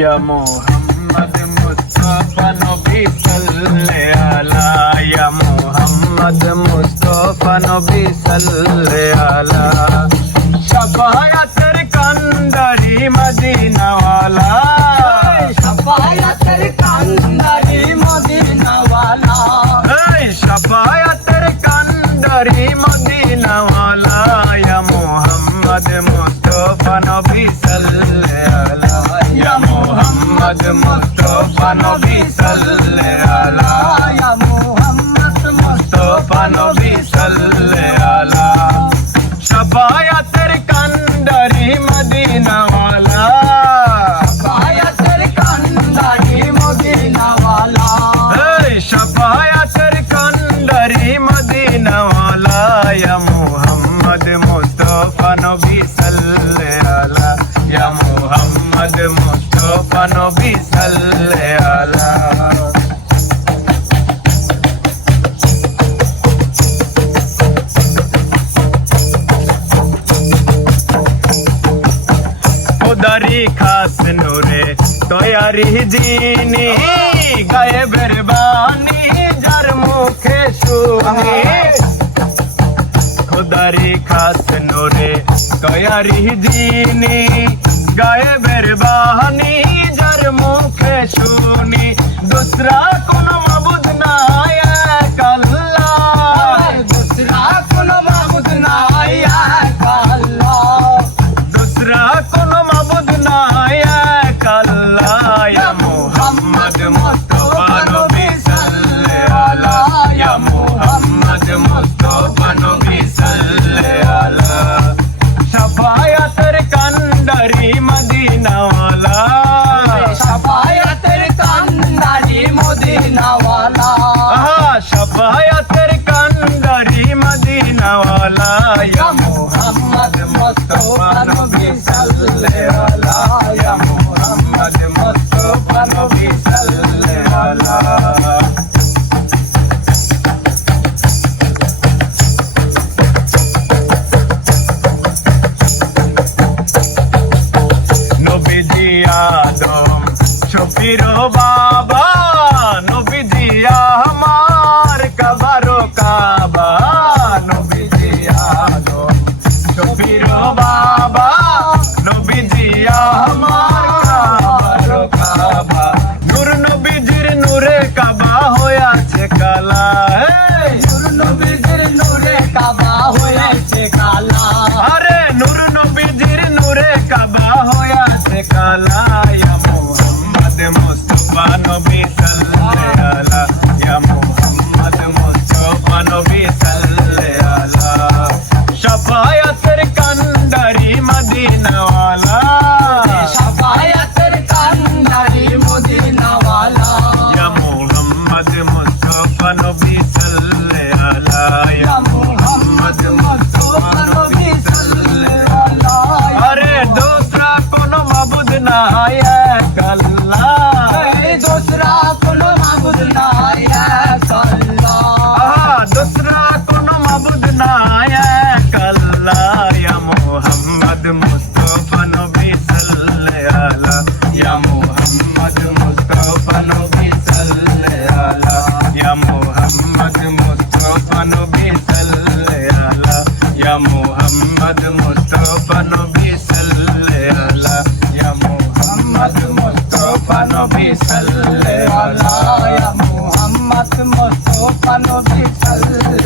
या मोहम्मद मुस्तफा नबी सल्ले अला या मोहम्मद मुस्तफा नबी सल्ले अला शफाअतर कंदरी मदीना वाला शफाअतर कंदरी मदीना वाला शफाअतर कंदरी मदीना वाला या मोहम्मद मुस्तफा नबी सल्ले अला या मोहम्मद मुस्तफा नबी सल्ले अला या मोहम्मद मुस्तफा नबी सल्ले अला शफाअतर कंदरी मदीना वाला शफाअतर कंदरी मदीना वाला शफाअतर कंदरी मदीना वाला या मोहम्मद मुस्तफा नबी सल्ले अला या मोहम्मद मुस्तफा नबी सल्ले अला खुदारी खास नूरे तैयारी जीनी गाए बेरबानी जर मुखे सुनी खुदारी खास नूरे तैयारी जीनी गाए बेरबानी जर मुखे सुनी दूसरा कोनो माबूद ना एक अल्लाह दूसरा कोनो माबूद ना एक अल्लाह दूसरा कोनो माबूद ना एक अल्लाह या मोहम्मद मुस्तफा नबी सल्ले अला या मोहम्मद मुस्तफा नबी सल्ले अला शफाअतर कंदरी मदीना वाला शफाअतर कंदरी मदीना वाला शफाअतर कंदरी मदीना वाला या मोहम्मद मुस्तफा नबी सल्ले अला या मोहम्मद मुस्तफा नबी सल्ले अला নবীজি আদম শফির বাবা নবীজি আমার কাবারো কাবা নবীজি আদম শফির বাবা নবীজি আমার কাবারো কাবা নূর নবীজির নূরে কাবা হয়েছে কালা নূর নবীজির নূরে কাবা হয়েছে কালা আরে নূর নবীজির নূরে কাবা হয়েছে কালা ইয়া মোহাম্মদ মুস্তফা নবী সাল্লে আলা ইয়া মোহাম্মদ মুস্তফা নবী সাল্লে আলা শফাअतर कंदरी मदीना वाला शफाअतर कंदरी मदीना वाला या मोहम्मद मुस्तफा नबी सल्ले अला या मोहम्मद मुस्तफा नबी सल्ले अला अरे दूसरा कोनो माबूद ना एक अल्लाह दूसरा कोनो माबूद ना एक अल्लाह दूसरा कोनो माबूद ना एक अल्लाह या मोहम्मद मुस्तफा नबी सल्ले अला या मोहम्मद मुस्तफा नबी सल्ले अला या मोहम्मद मुस्तफा नबी सल्ले अला या मोहम्मद मुस्तफा नबी सल्ले अला या मोहम्मद मुस्तफा नबी सल्ले अला या मोहम्मद मुस्तफा नबी सल्ले